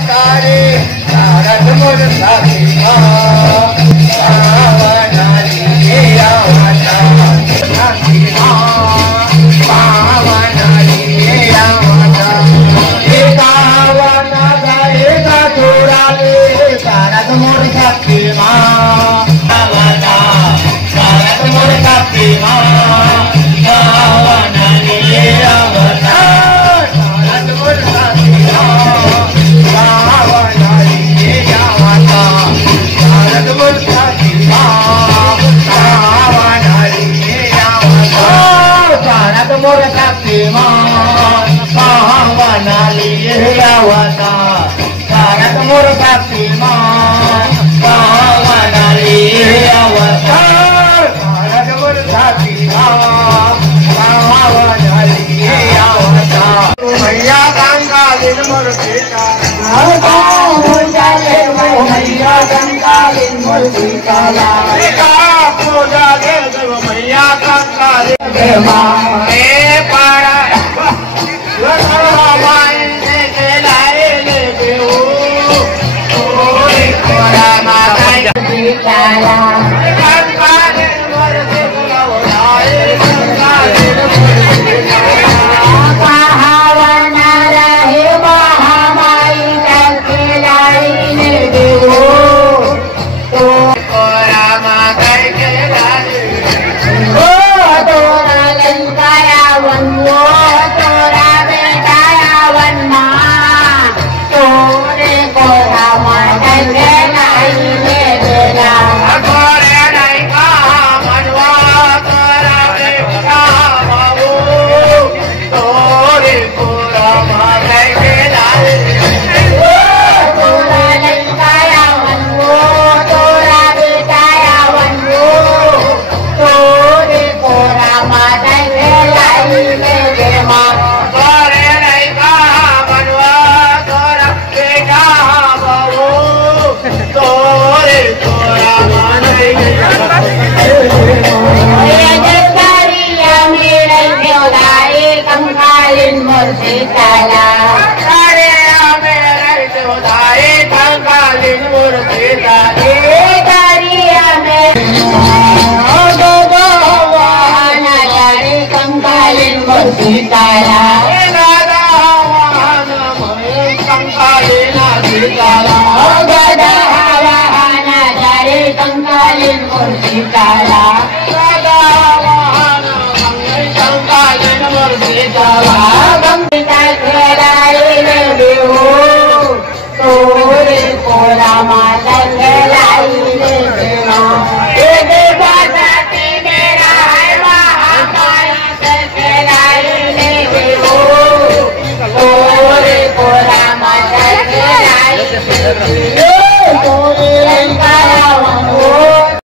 कंकाले भारत मोर साथी पावना लिए आवता साथी पावना लिए आवता एकावना गाएगा छोड़ा ले भारत मोर साथी पावना भारत मोर साथी पावना लिए आवता भारत मोर साथी पावना लिए आवता भारत मोर साथी पावना लिए आवता भारत मोर साथी पावना लिए आवता भारत मोर साथी पावना लिए आवता भारत मोर साथी पावना लिए आवता मैया कंकालिन मोर सीता मैया कंकालिन मोर सीता पूजा दे देव मैया कंकालिन पाड़ा Gracias.